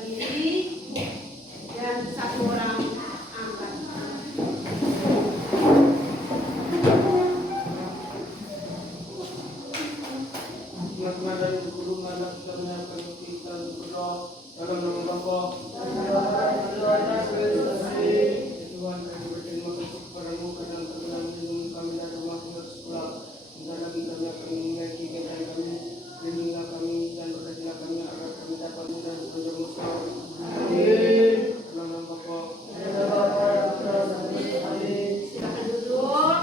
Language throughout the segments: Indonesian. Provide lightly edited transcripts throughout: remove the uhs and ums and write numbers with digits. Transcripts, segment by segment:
berdiri dan satu orang angkat. Dari guru anak kami akan kita berdoa dalam nama Bapa Tuhan, kami berterima kasih kepadamu karena kami melindungi kami dari rumah tinggal sekolah. Dan lagi kami akan memiliki keadaan kami, lindungilah kami dan berkatilah kami agar kami dapat mudah sepanjang masa. Amin. Dalam nama Bapa. Silakan duduk.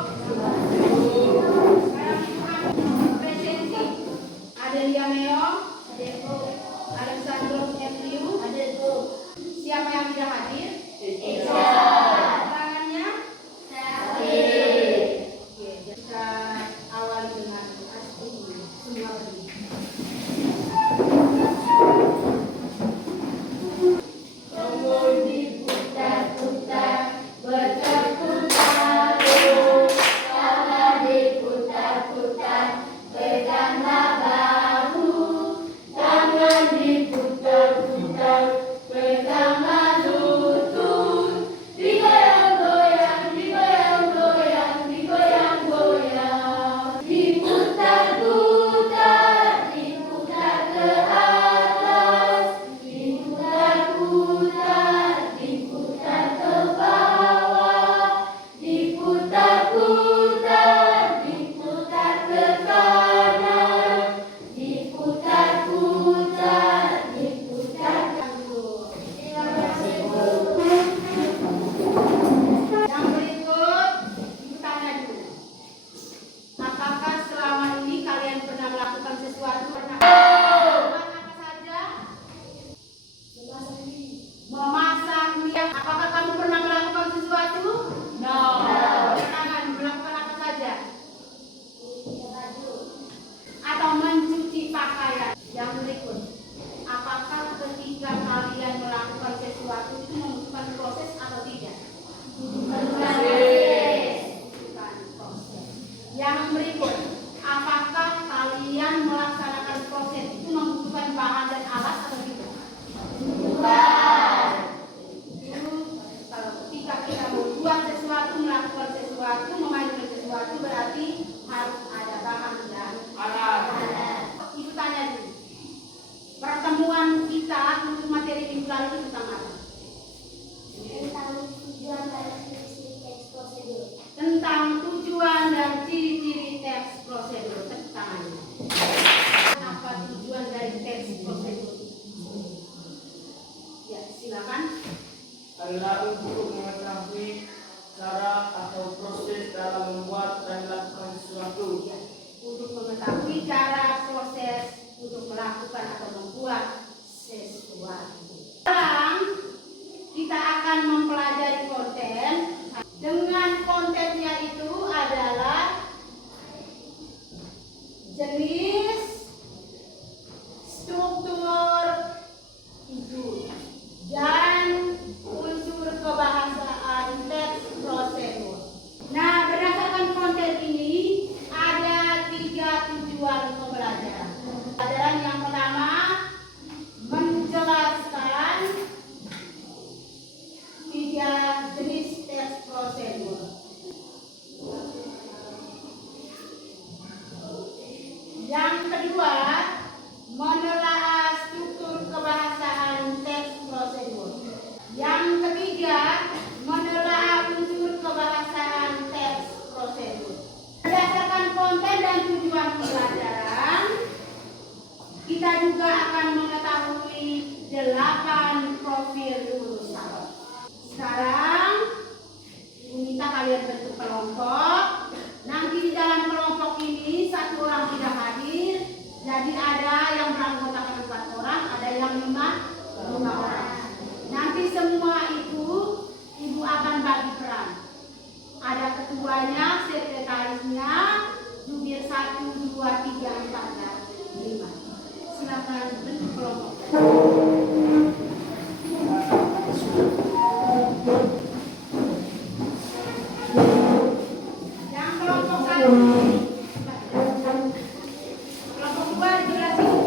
Presenti Adelia Meo, Alexandro F.U. Siapa yang tidak hadir? Tangannya? Oke, kita awali dengan semua berdiri. Kamu diputar-putar, berputar, kalau diputar-putar, peganglah bahu. Tangan diputar-putar, peganglah lutut. Digoyang-goyang, digoyang-goyang, digoyang-goyang. Diputar-putar, diputar ke atas. Diputar-putar, diputar ke bawah. Diputar-putar, diputar ke kanan. Diputar-putar, diputar ke Yang berikut, ibu tanya dulu. Apakah selama ini kalian pernah melakukan sesuatu? Melakukan apa saja? Memasang niat. Apakah kamu pernah melakukan sesuatu? No. Tangan melakukan apa saja? Atau mencuci pakaian. Yang berikut, apakah ketika kalian melakukan sesuatu itu membutuhkan proses atau tidak? Bukan proses. Yang berikut, apakah kalian melaksanakan proses itu membutuhkan bahan dan alat atau tidak? Itu kalau ketika kita membuat sesuatu, melakukan sesuatu, memainkan sesuatu, berarti harus ada bahan dan alat. Ibu tanya dulu, pertemuan kita untuk materi minggu lalu itu tentang apa? Tentang tujuan dan ciri-ciri teks prosedur. Tepuk tangannya. Apa tujuan dari teks prosedur? Ya, silakan. Adalah untuk mengetahui cara atau proses dalam membuat dan melakukan sesuatu. Ya, untuk mengetahui cara proses untuk melakukan atau membuat sesuatu. Sekarang kita akan mempelajari konten. Dengan kontennya itu adalah jenis, struktur, dan unsur kebahasaan teks prosedur. Nah, berdasarkan konten ini ada 3 tujuan pembelajaran. Pembelajaran yang pertama menjelaskan 3 jenis teks prosedur. Yang kedua, menelaah struktur kebahasaan teks prosedur. Yang ketiga, menelaah unsur kebahasaan teks prosedur. Berdasarkan konten dan tujuan pembelajaran, kita juga akan mengetahui 8 profil lulusan. Sekarang, Ibu minta kalian bentuk kelompok. Nanti di dalam kelompok ini 1 orang tidak hadir. Jadi ada yang beranggotakan 4 orang, ada yang 5 orang. Nanti semua itu Ibu akan bagi peran. Ada ketuanya, sekretarisnya, jubir 1, 2, 3, 4, dan 5. Silakan bentuk kelompok. Yang kelompok 1. Kelompok 2 di sebelah sini.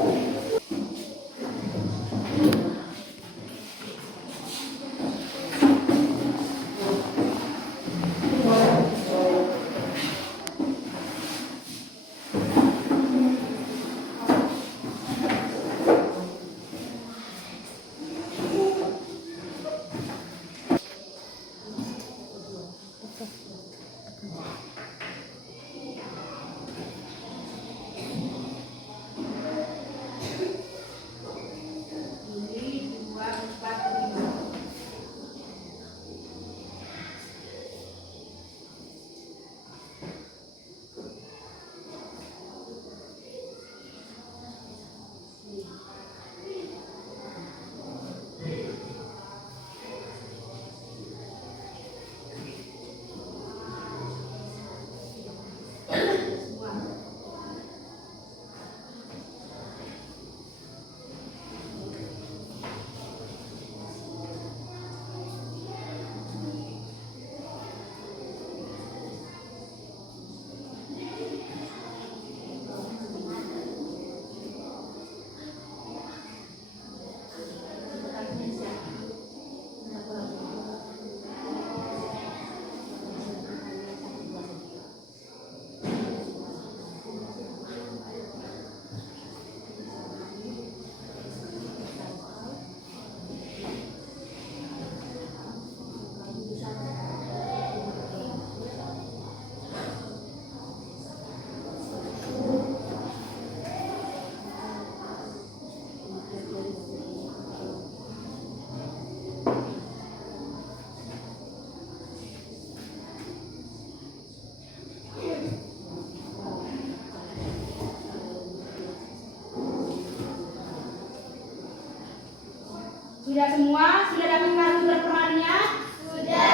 Sudah semua? Sudah dapat kartu berperannya? Sudah.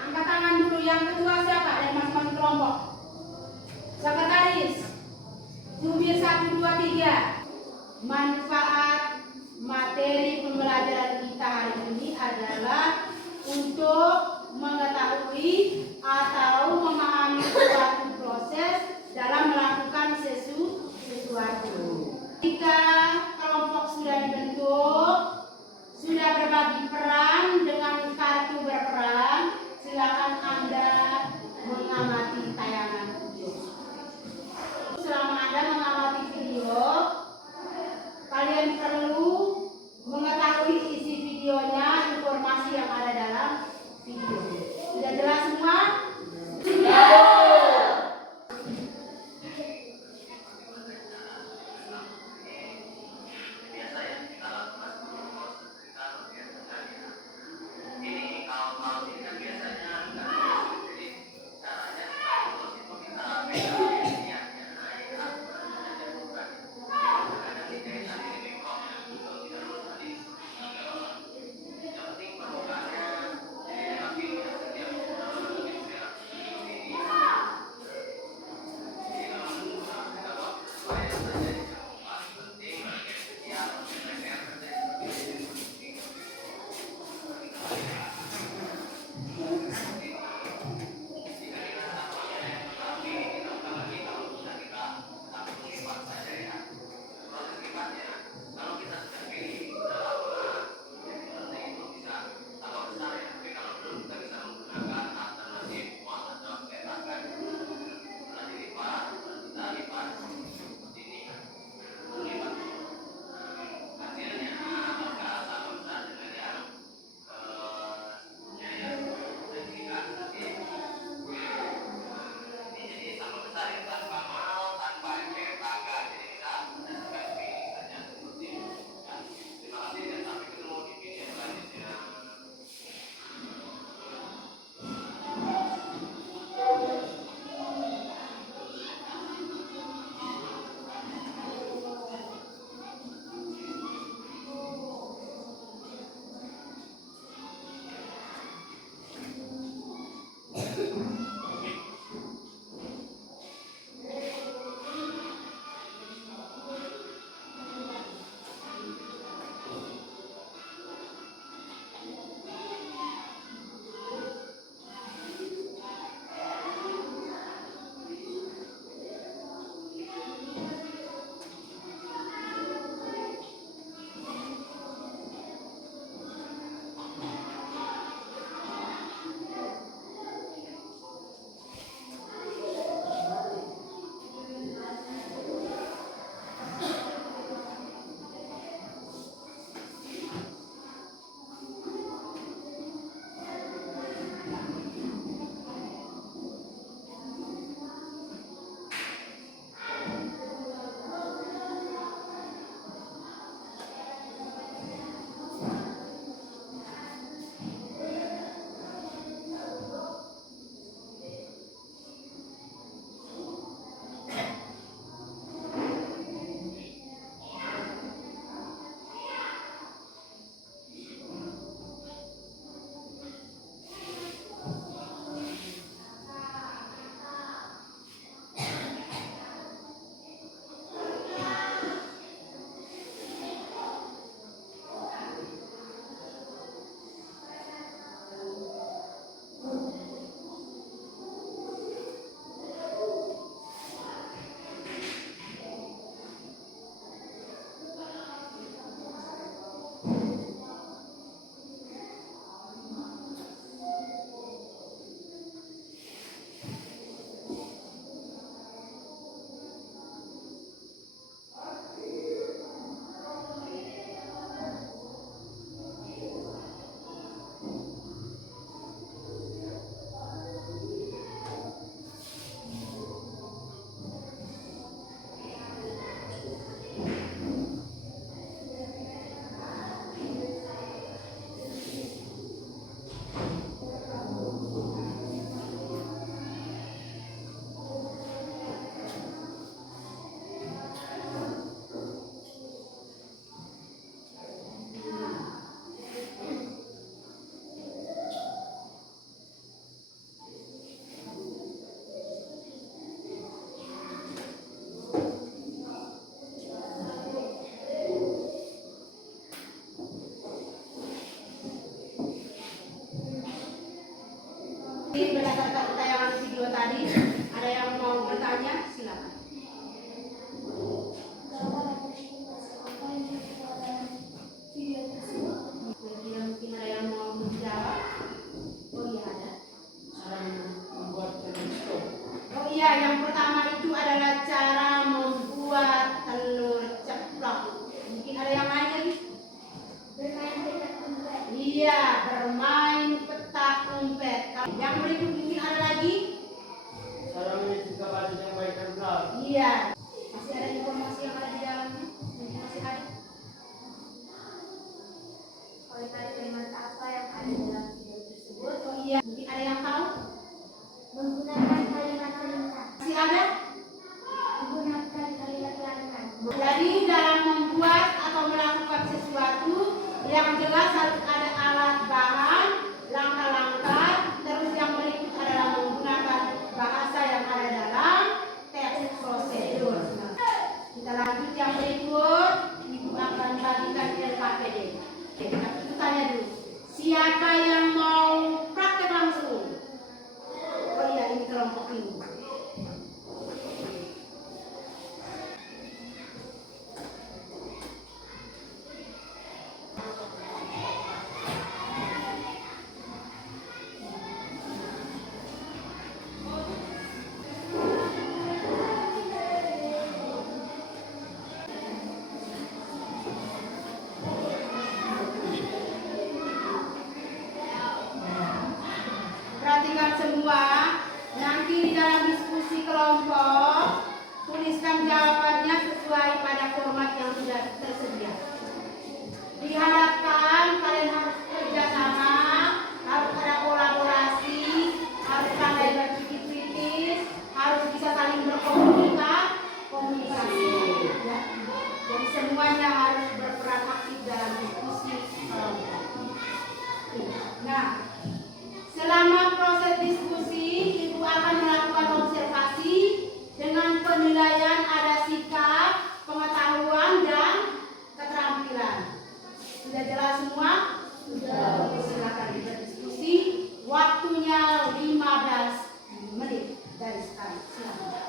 Angkat tangan dulu. Yang kedua siapa? Dari masing-masing kelompok. Sekretaris. Jubir 1, 2, 3. Manfaat materi pembelajaran kita hari ini adalah untuk mengetahui atau memahami suatu proses dalam melakukan sesuatu. Jika kelompok sudah dibentuk, sudah berbagi peran dengan kartu berperan, silakan Anda mengamati tayangan video. Selama Anda mengamati video, kalian perlu mengetahui isi videonya, informasi yang ada dalam video. Sudah jelas semua? Sudah. Berdasarkan tayangan video tadi, ada yang mau bertanya? Silakan. Kira-kira mungkin ada yang mau menjawab? Oh iya ada. Cara membuat telur stop. Oh iya, yang pertama itu adalah cara membuat telur ceplok. Mungkin ada yang lain lagi? Bermain petak umpet. Iya, bermain petak umpet. Yang berikut mungkin ada lagi? Cara menyetrika baju yang baik dan benar. Iya. Masih ada informasi yang ada di dalamnya? Mungkin masih ada? Oleh kalimat apa yang ada dalam video tersebut? Oh iya, mungkin ada yang tahu? Menggunakan kalimat lengkap. Masih ada? Menggunakan kalimat lengkap. Jadi dalam membuat atau melakukan sesuatu yang jelas harus ada alat bahan, langkah-langkah, terus yang berikut adalah menggunakan bahasa yang ada dalam teks prosedur. Kita lanjut yang berikut, Ibu akan bagikan LKPD. Tapi itu tanya dulu, siapa yang mau praktek langsung? Oh iya, ini kelompok ini. Perhatikan semua, nanti di dalam diskusi kelompok, tuliskan jawabannya sesuai pada format yang sudah tersedia. Diharapkan kalian harus kerjasama, harus ada kolaborasi, harus pandai berpikir kritis, harus bisa saling komunikasi. Ya. Jadi semuanya harus berperan aktif dalam diskusi kelompok. Nah, selama proses diskusi, Ibu akan melakukan observasi dengan penilaian ada sikap, pengetahuan, dan keterampilan. Sudah jelas semua? Sudah. Silakan berdiskusi. Waktunya 15 menit dari sekarang. Silakan.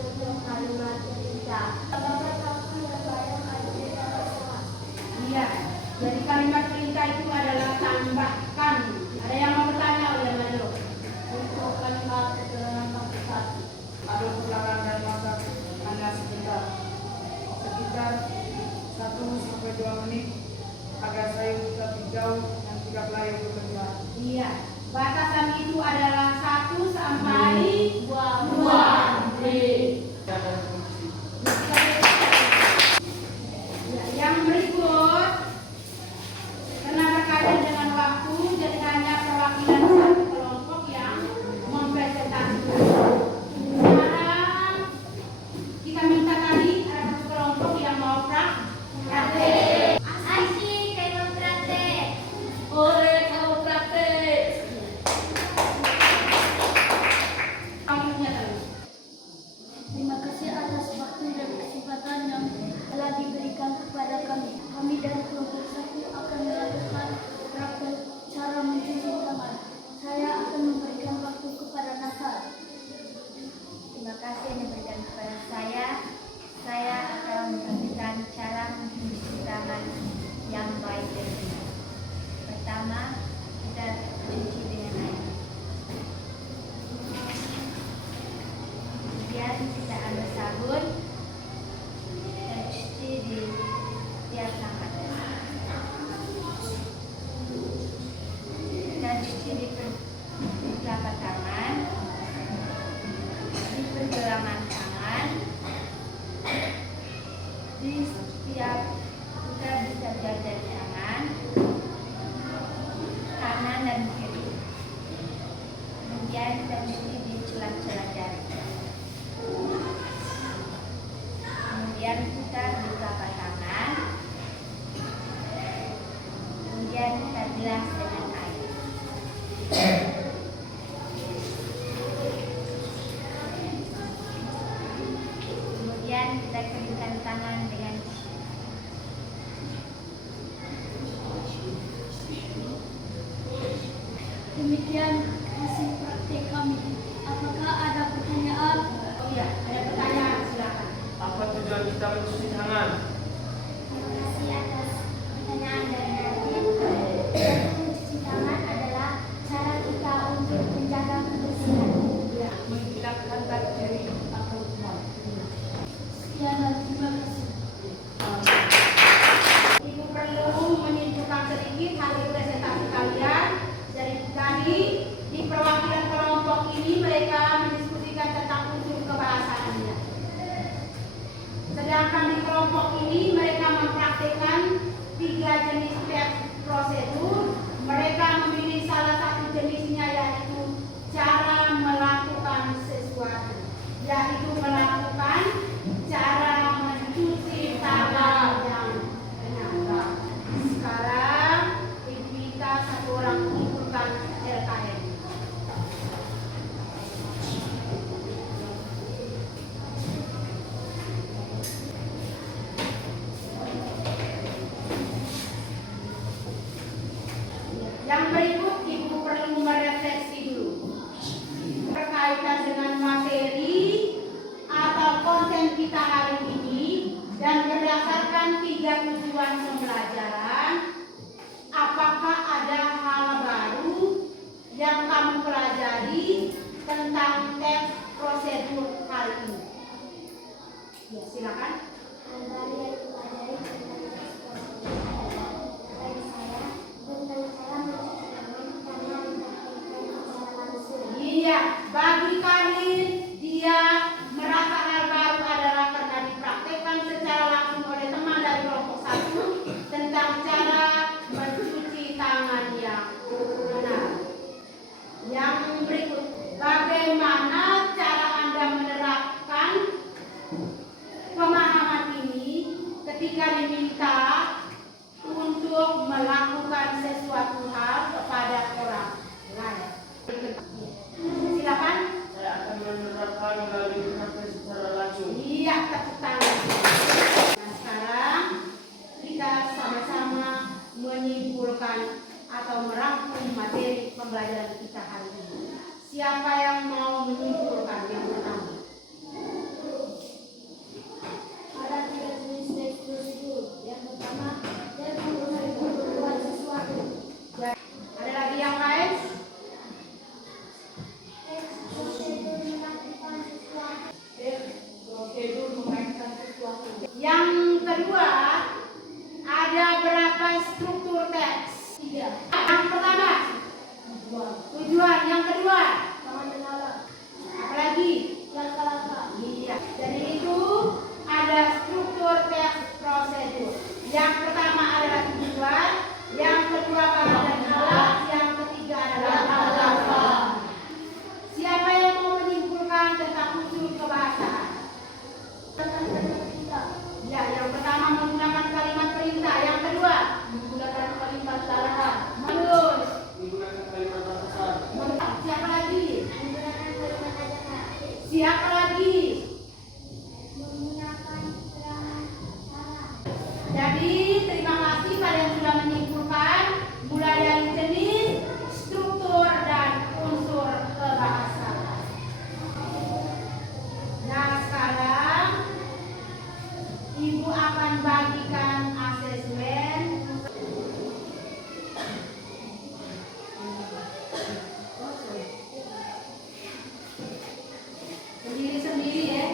contoh kalimat perintah. Apakah kamu dan bayang ada di dalam sholat? Iya. Jadi kalimat perintah itu adalah tambahkan. Ada yang mau bertanya oleh Mado? Untuk kalimat dalam bab 1. Ada ulangan dan masa hanya sekitar 1 sampai 2 menit agar saya bisa jauh dan tidak layu bekerja. Iya. Batasan itu adalah 1 sampai 2 menit. Dan fungsi. Ya, yang berikut karena berkaitan dengan waktu, jadi hanya perwakilan satu kelompok yang mempresentasikan. Sekarang kita minta tadi ada satu kelompok yang mau praktek. Asyik kayak praktek. Ore kalau praktek. Kamunya tadi. Terima kasih atas waktu dan kesempatan yang telah diberikan kepada kami. Kami dari kelompok 1 akan melakukan praktek cara mencuci tangan. Saya akan memberikan waktu kepada Nasar. Terima kasih yang diberikan kepada saya. Saya akan memberikan cara mencuci tangan yang baik dan benar. Pertama, kita cuci dengan air. Kemudian kita ambil sabun dan cuci di tiap tangan. Kita cuci di telapak tangan, di pergelangan tangan, di setiap kita bisa jajar tangan kanan dan kiri. Kemudian kita cuci di celah-celah jari. Kemudian kita di telapak tangan. Kemudian kita bilas dengan air. Kemudian kita keringkan tangan dengan tisu. Demikian hasil praktek kami. Apakah ada pertanyaan? Oh iya, ada pertanyaan, silakan. Apa tujuan kita mencuci tangan? Terima kasih atas pertanyaan dari Nadine. Mencuci tangan adalah cara kita untuk menjaga kebersihan. Ya. Menghilangkan bakteri atau kuman. Sekian dan terima kasih. Ibu perlu menunjukkan sedikit hasil presentasi kalian. Dari tadi di perwakilan kelompok ini mereka mendiskusikan tentang unsur kebahasaannya. Sedangkan di kelompok ini mereka mempraktikkan 3 jenis prosedur. Mereka memilih salah satu jenisnya yaitu cara melakukan sesuatu, yaitu melakukan cara mencuci tangan yang benar. Sekarang ibu minta satu orang mengumpulkan LKM. Yang berikut ibu perlu merefleksi dulu berkaitan dengan materi atau konten kita hari ini dan berdasarkan 3 tujuan pembelajaran. Apakah ada hal baru yang kamu pelajari tentang teks prosedur hari ini? Ya, silakan. Hal baru yang dipelajari tentang teks prosedur adalah bagi saya tentang cara mencuci tangan karena dipraktikkan secara langsung. Iya, bagi Karin dia merasa hal baru adalah karena dipraktekkan secara langsung oleh teman dari kelompok 1 tentang cara mencuci tangan yang benar. Yang berikut, bagaimana cara Anda menerapkan pemahaman Siapa lagi? Menggunakan keterangan cara. Jadi terima kasih pada yang sudah menyimpulkan mulai dari jenis, struktur, dan unsur kebahasaan. Nah sekarang Ibu akan bagikan asesmen. Sendiri-sendiri ya.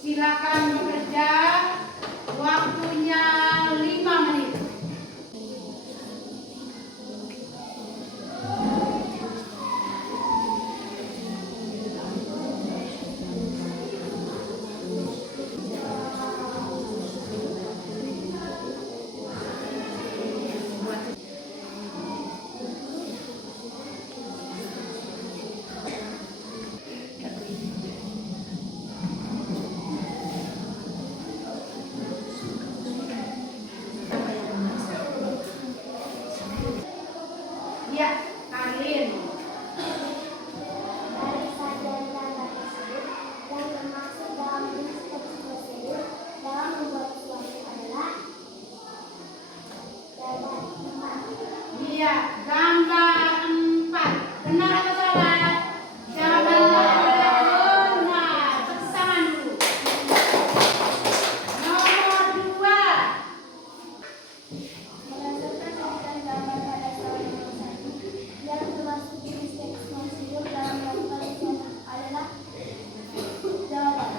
Silakan bekerja. Waktunya 5 menit. Ya, Karlin. Dari saja tanda tersebut yang termasuk dalam jenis teks prosedur dalam membuat suatu adalah gambar 4. Iya, gambar 4. Benar atau salah? Jawabannya benar. Tepuk tangan dulu. Nomor 2. Berdasarkan urutan gambar pada soal nomor 1 yang termasuk jenis teks prosedur dalam melakukan suatu adalah jawaban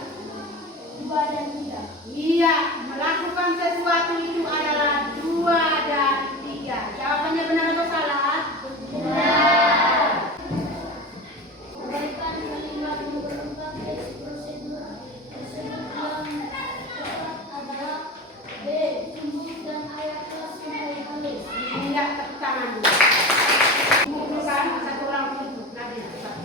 2 dan 3. Iya, melakukan sesuatu itu adalah 2 dan 3. Jawabannya benar atau salah? Benar. Kebaikan melihat menggunakan teks prosedur tersebut yang tepat adalah B. Tumbuk dan ayat kelas sampai halus. Iya, tepuk tangan dulu. Kumpulkan satu orang duduk. Nadine, cepat.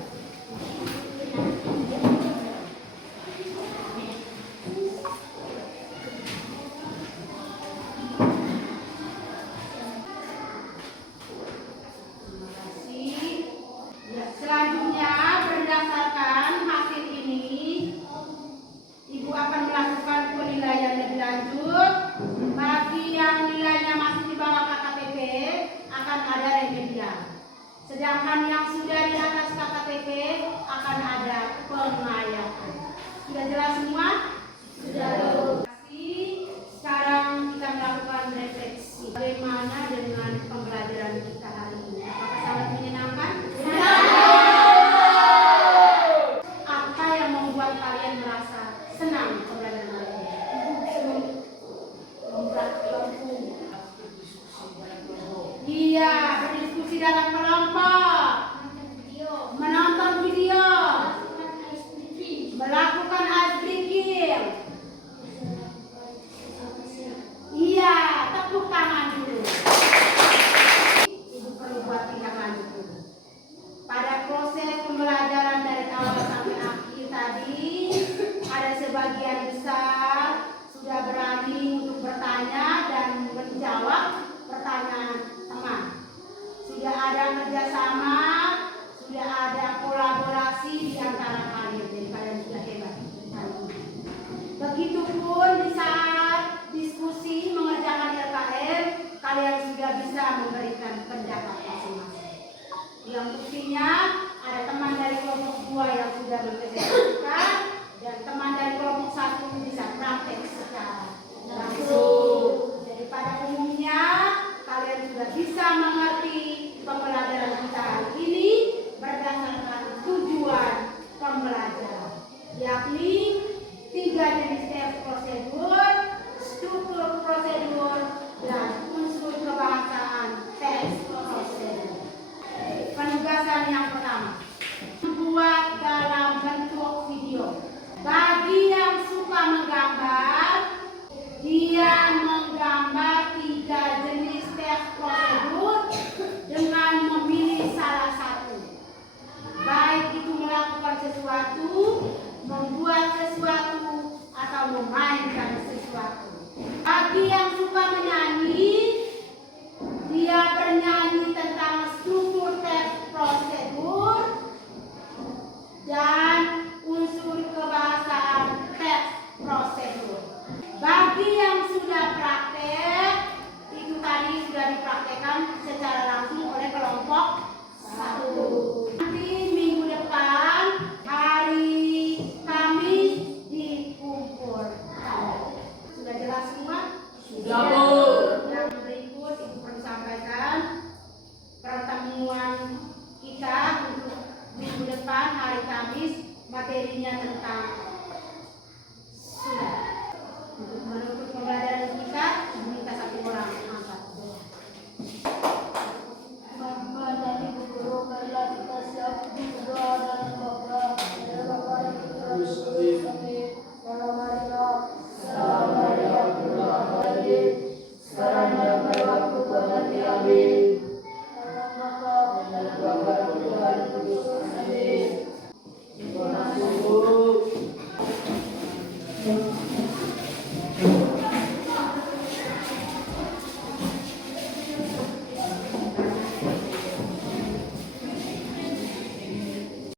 Terima kasih. Ya, selanjutnya berdasarkan hasil ini, Ibu akan melakukan penilaian lebih lanjut. Bagi yang nilainya masih di bawah KKTP akan ada remedial. Sedangkan yang sudah di atas KKTP akan ada pengayaan. Sudah jelas semua? Sudah. Terima kasih. Sekarang kita melakukan refleksi. Bagaimana dengan pembelajaran kita hari ini? Apakah sangat menyenangkan? Apa yang membuat kalian merasa senang pembelajaran hari ini? Iya, berdiskusi dalam kelompok.